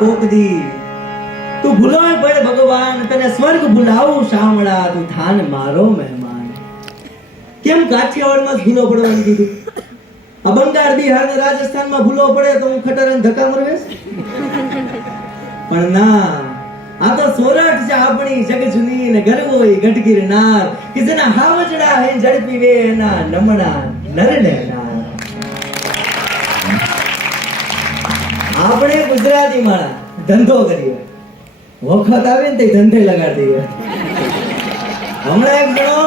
કોક દી તું ભૂલોય પડે ભગવાન તને સ્વર્ગ ભૂલાવું શામળા તું થાન મારો મહેમાન. કેમ કાઠિયાવાડમાં જ ભૂલો પડવાનું કીધું? આ બંગાળ બિહાર ને રાજસ્થાનમાં ભૂલો પડે તો હું ખટારાને ધક્કા મરવેશ? પણ ના, આ તો સોરઠ છે આપણી જગજુની ને ગરવોય ગઢગીરનાર કે જેના હાવજડા હે ઝડપી વે એના નમણા નરને નાર. આપણે ગુજરાતી માણા ધંધો કરીએ, વખત આવે ને તે ધંધે લગાડી દઈએ. હમણાં એક જણો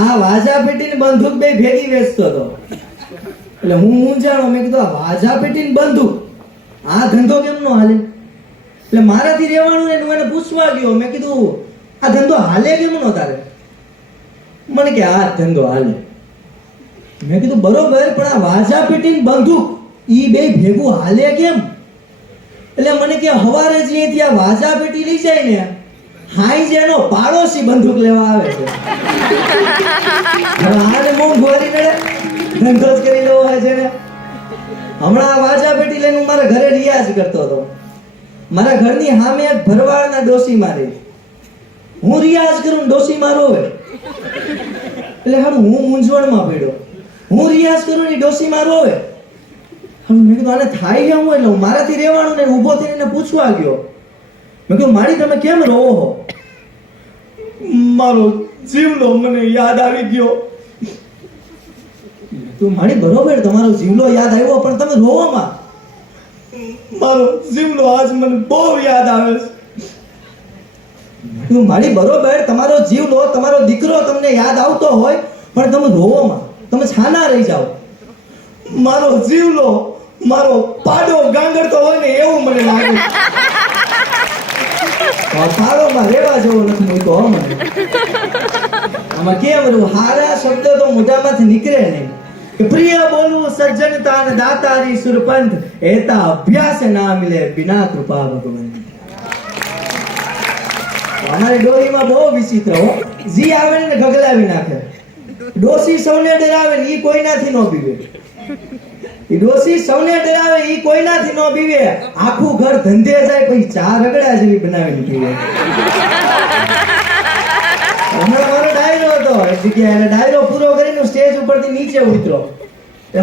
આ વાજા પેટીની બંદૂક બે ભેગી વેચતો હતો. એટલે હું જાણો, મેં કીધું આ વાજા પેટીની બંદૂક આ ધંધો કેમ નો હાલે? એટલે મારાથી રહેવાનું ને મને પૂછવા ગયો. મેં કીધું આ ધંધો હાલે કેમ નો તારે? મને કે આ ધંધો હાલે. મેં કીધું બરોબર, પણ આ વાજા પેટીની બંદૂક ઈ બે ભેગું હાલે કેમ? એટલે મને કે હવારે જ અહીંથી આ વાજા પેટી લઈ જાય ને હાઈ જેનો પાડોશી બંદૂક લેવા આવે છે. હવે આને મોંઘવારી નડે, ધંધો જ કરી લેવો હોય છે ને. હમણાં આ વાજા પેટી લઈને હું મારા ઘરે રિયાઝ કરતો હતો. મારા ઘરની સામે એક ભરવાડના ડોસી મારે, હું રિયાઝ કરું ડોસી મારો હોય. એટલે હારું હું મૂંઝવણમાં પડ્યો. હું રિયાઝ કરું ને ડોસી મારો હોય. મેં કીધું આને થાય કેમ હોય? એટલે મારાથી રહેવાનું ને ઊભો થઈને એને પૂછવા ગયો. મેં કીધું મારી તમે કેમ રોવો છો? મારો જીવલો મને યાદ આવી ગયો. તું મારી બરોબર, તમારો જીવલો યાદ આવ્યો, પણ તમે રોવો માં? મારો જીવલો આજ મને બહુ યાદ આવે છે. તું મારી બરોબર, તમારો જીવલો તમારો દીકરો તમને યાદ આવતો હોય, પણ તમે રોવો માં, તમે છાના રહી જાઓ. મારો જીવલો મારો પાડો ગાંગડતો હોય ને એવું મને લાગે. પાડોમાં રેવા જેવો નથી મૂકો હો મને. આમાં કેમ રહું? હારા શબ્દ તો મોઢામાંથી નીકળે નહીં. કે પ્રિય બોલવું સજ્જનતા ને દાતારી સુરપંથ એતા અભ્યાસ ના મિલે બિના કૃપા ભગવાન. અમારી ડોહીમાં બહુ વિચિત્ર હો. જી આવે ને ગગલાવી નાખે. ડોસી સૌને ડરાવે ને ઈ કોઈનાથી નો બીવે. ઈ ડોસી સૌને ડરાવે ઈ કોઈનાથી નો બીવે. આખું ઘર ધંધે જાય પછી ચા રગડા જેવી બનાવીને પીવે. હમણાં મારો ડાયરો હતો એક જગ્યાએ, ડાયરો પૂરો કરીને સ્ટેજ ઉપરથી નીચે ઉતરો.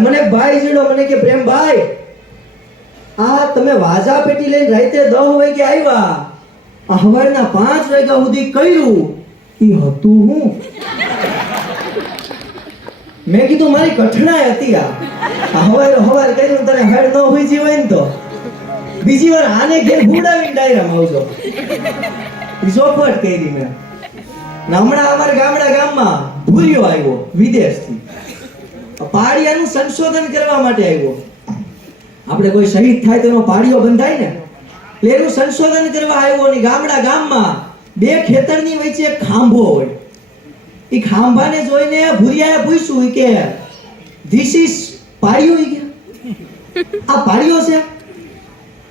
મને એક ભાઈ જોડો, મને કે પ્રેમભાઈ આ તમે વાજા પેટી લઈને રાતે 10 વાગે આવ્યા, આ સવારના 5 વાગ્યા સુધી કર્યું ઈ હતું હું? મેં કીધું મારી કઠણાઈ હતી. આ હવાર કર્યું તને હેડ ન હોઈ જી હોય ને તો બીજી વાર આને ઘેર ભૂડાવીને ડાયરામાં આવજો. ઈ ચોખવટ કરી મેં. હમણાં અમારા ગામમાં ભૂરિયો આવ્યો વિદેશથી, પાડિયાનું સંશોધન કરવા માટે આવ્યો. આપણે કોઈ શહીદ થાય તો એનો પાડિયો બંધાય ને, એટલે એનું સંશોધન કરવા આવ્યો. ને ગામમાં બે ખેતરની વચ્ચે એક ખાંભો હોય. એ ખાંભાને જોઈને ભૂરિયાએ પૂછ્યું કે ધીસ ઇઝ પાડિયો? આ પાડિયો છે?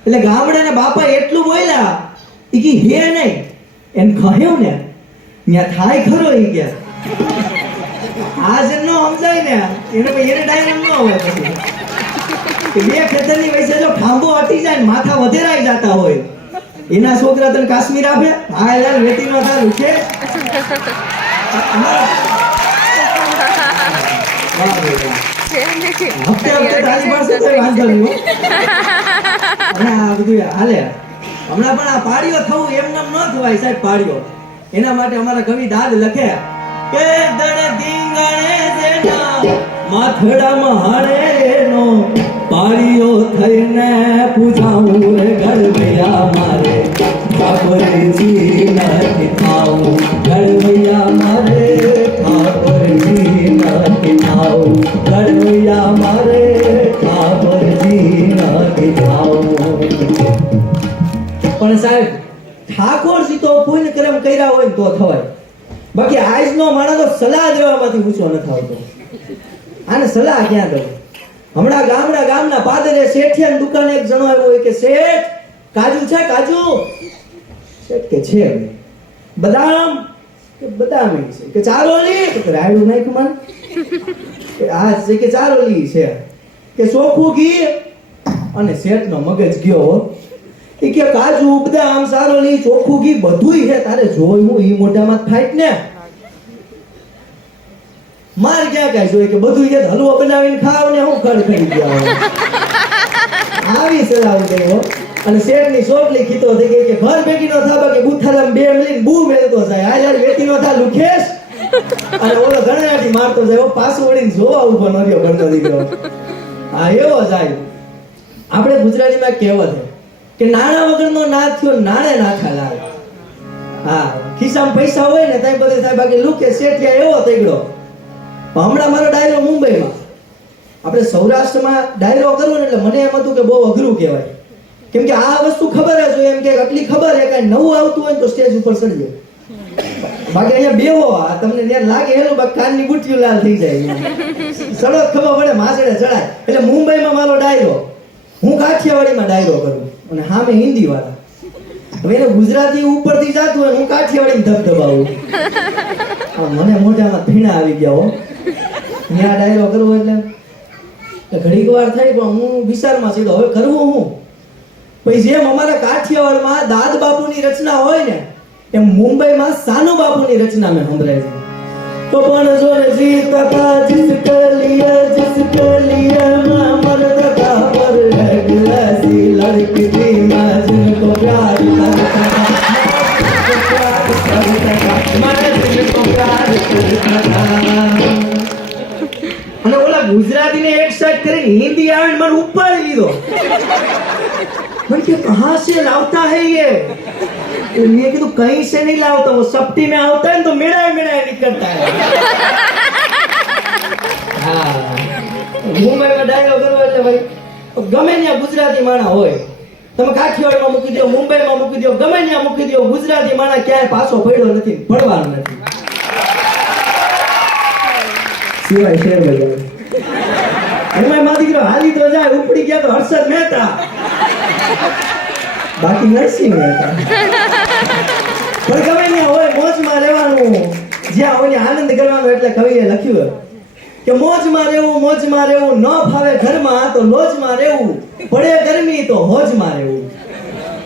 એટલે ગામડાના બાપા એટલું બોલ્યા કે હે નહીં એમ કહ્યું ને ત્યાં થાય ખરો. એ કે આ જેમ નો સમજાય ને એને ડાયરેક્ટ ન હોય. પછી બે ખેતરની વચ્ચે જો ખાંભો અટી જાય ને માથા વધેરાઈ જતા હોય, એના છોકરા તને કાશ્મીર આપે? હા યાર વેતી નો તારું છે. હપ્તે તારી પાસે કોઈ વાંધો નહીં. હમણાં બધું હાલે. હમણાં પણ આ પાડીઓ થવું એમને ન થવાય સાહેબ. પાડીઓ એના માટે અમારા કવિ દાદ લખે કે દણ ધીંગાણે જેના માથડામાં હારે નો પાડીઓ થઈને પૂજાવું રે ગળવૈયા મારે ઠાકોરજી નથી થાવું. ગળવૈયા મારે ઠાકોરજી નથી થાવું. ગળવૈયા મારે ઠાકોરજી નથી થાવું. પણ સાહેબ ઠાકોરજી તો પુણ્ય કર્મ કર્યા હોય તો થવાય, બાકી આજનો માણસ તો સલાહ દેવામાંથી ઊંચો ન થતો. આને સલાહ ક્યાં દઉં? હમણાં ગામના પાદરે શેઠિયાની દુકાને એક જણો આવ્યો હોય કે શેઠ કાજુ છે? કાજુ શેઠ કે છે. બદામ કે બદામ છે. કે ચારોલી? કે રાયડું નાખ મન. કે આ છે કે ચારોલી છે. કે ચોખ્ખું ઘી? અને શેઠનો મગજ ગયો ઈ કે કાજુ બદામ સારોલી ચોખ્ખું ઘી બધુંય છે તારે જોયું ઈ મોઢામાં ફાઈટ ને માર ક્યાં કાંઈ જોઈ કે બધું કે હલવો બનાવીને ખાવ ને હું ખડ ખાઈ ગયા આવી સલાહ ગયો અને શેરની સોટલી ખીતો થઈ ગઈ કે ઘર ભેગી નો થાબા કે બુથારામ બે મળીને બૂ મેળતો જાય આ યાર વેતી નો થા લુખેશ અને ઓલો ગણાટી મારતો જાય પાછું વળીને જોવા ઉભો ન રહ્યો ઘરનો દીકરો હા એવો જાય આપણે ગુજરાતીમાં કહેવત છે કે નાણા વગરનો નાથ થયો નાણે નાખા લાગે હા ખિસ્સામાં પૈસા હોય ને ત્યાં બધે થાય બાકી લુકે શેઠિયા એવો થઈ ગયો હમણાં મારો ડાયરો મુંબઈમાં આપણે સૌરાષ્ટ્રમાં ડાયરો કરવો ને એટલે મને એમ હતું કે બહુ અઘરું કહેવાય કેમ કે આ વસ્તુ ખબર જ હોય એમ કે આટલી ખબર છે કે નવું આવતું હોય તો સ્ટેજ ઉપર ચડજો બાકી અહીંયા બેહો આ તમને ત્યાં લાગે હેલું બાકી કાનની ગુઠીઓ લાલ થઈ જાય સડક ખબર પડે માસડે ચડાય એટલે મુંબઈમાં મારો ડાયરો હું કાઠિયાવાડીમાં ડાયરો કરું અને સામે હિન્દી વાળા હવે એને ગુજરાતી ઉપરથી જાતું હોય હું કાઠિયાવાડીને ધબધબાવું મને મોઢામાં ફીણા આવી ગયા હો ત્યાં ડાયરો કરવો એટલે ઘડીક વાર થઈ પણ હું વિચારમાં સીધો હવે કરવું હું પછી જેમ અમારા કાઠિયાવાડમાં દાદ બાપુની રચના હોય ને એમ મુંબઈમાં સાનુ બાપુની રચના મેં સંભળાય છે તો પણ જો ને જીતા તા જિસકે લીએ મર્દ કા પર લગી લड़की थी मैं जिनको प्यार करता मैं जिनको प्यार करता અને ઓલા ગુજરાતીને એક સાઈડ કરીને હિન્દી આવે મને ઉપાડી લીધો મને કે કહાं से लाता है ये મેં કીધું કहीं से नहीं लाता वो सप्ती में आता है तो मेरा निकलता है હા મુંબઈમાં ડાયરો કરવો એટલે ભાઈ ગમે ત્યાં ગુજરાતી માણા હોય તમે કાઠિયાવાડમાં મૂકી દો મુંબઈમાં મૂકી દો ગમે ત્યાં મૂકી દો ગુજરાતી માણા ક્યાંય પાછો પડ્યો નથી પડવાનો નથી સિવાય શેર બજાર એમાં મારી દીકરો હાલી તો જાય ઉપડી ગયા તો હર્ષદ મહેતા બાકી નરસિંહ મહેતા પણ ગમે ત્યાં હોય મોજમાં રહેવાનું જ્યાં હોય આનંદ કરવાનો એટલે કવિએ લખ્યું કે મોજમાં રહેવું ન ફાવે ઘરમાં તો લોજમાં રહેવું પડે ગરમી તો હોજમાં રહેવું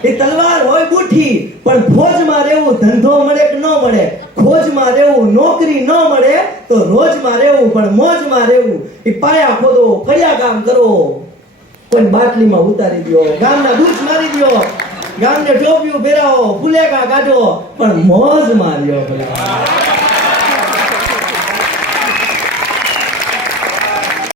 એ તલવાર હોય બુઠી પણ ફોજમાં રહેવું ધંધો મળે કે ન મળે ખોજમાં રહેવું નોકરી ન મળે તો રોજમાં રહેવું પણ મોજમાં રહેવું એ પાયા ખોદો કયા કામ કરો કોઈ બાટલીમાં ઉતારી દો ગામના દૂધ મારી દો ગામને ટોપિયું પહેરાવો ફુલેકા કાઢો પણ મોજમાં રહ્યો